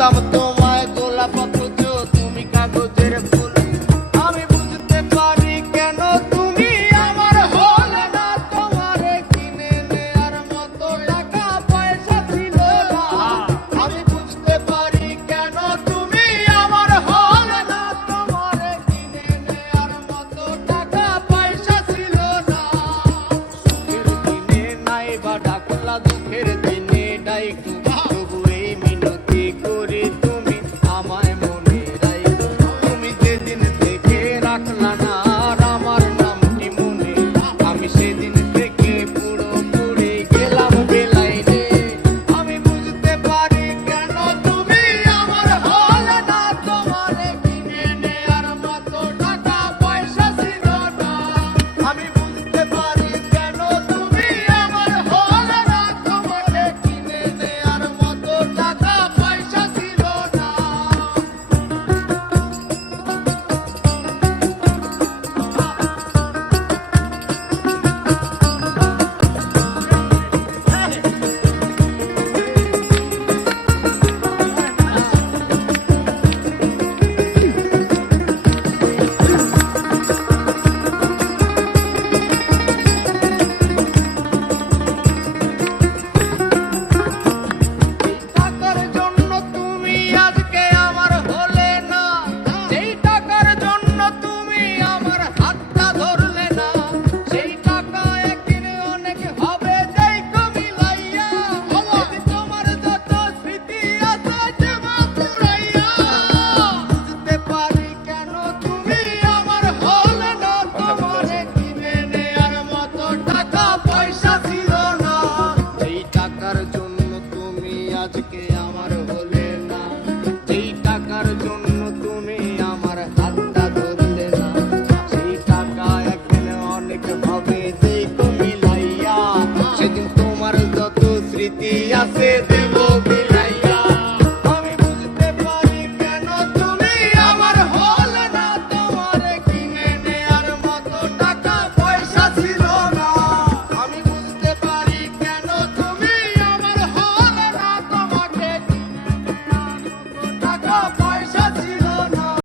ভাবতাম তোমায় গোলাপ অথচ তুমি কাগজের ফুল। আমি বুঝতে পারি কেন তুমি আমার হলে না, তোমারে কিনে নেয়ার মতো টাকা পয়সা ছিল না। আমি বুঝতে পারি কেন তুমি আমার হলে না, তোমারে কিনে নেয়ার মতো টাকা পয়সা ছিল না। সুখের দিনে নাই বা ডাকলা, দুঃখের দিনে ডাইকু, তবু এই মিনতি করি তুমি আমায় মনে রাখো। তুমি যেদিন থেকে রাখলা না আর আমার নামটি মনে, আমি সেদিন থেকে পুরোপুরি গেলাম বেলাইনে। আমি বুঝতে পারি কেন তুমি আমার হলে না, তোমারে কিনে নেয়ার মতো টাকা পয়সা ছিল না। আমি বুঝতে পারি কেন তুমি আমার হলে না, তোমারে কিনে নেয়ার মতো টাকা পয়সা ছিল না। টাকার জন্য তুমি আজকে আমার হলে না, যেই টাকার জন্য তুমি আমার হাতটা ধরলে না, সেই টাকা একদিন অনেক হবে দেখো মিলাইয়া। তোমার যত স্মৃতি আছে জমা পুরাইয়া। বুঝতে পারি কেন তুমি আমার হলে না, তোমারে কিনে নেয়ার মতো টাকা পয়সা ছিল না। যেই টাকার জন্য তুমি আজকে আমার হলে না, যেই টাকার জন্য তুমি আমার হাতটা ধরলে না, সেই টাকা একদিন অনেক হবে দেখো মিলাইয়া। সেদিন তোমার যত স্মৃতি আছে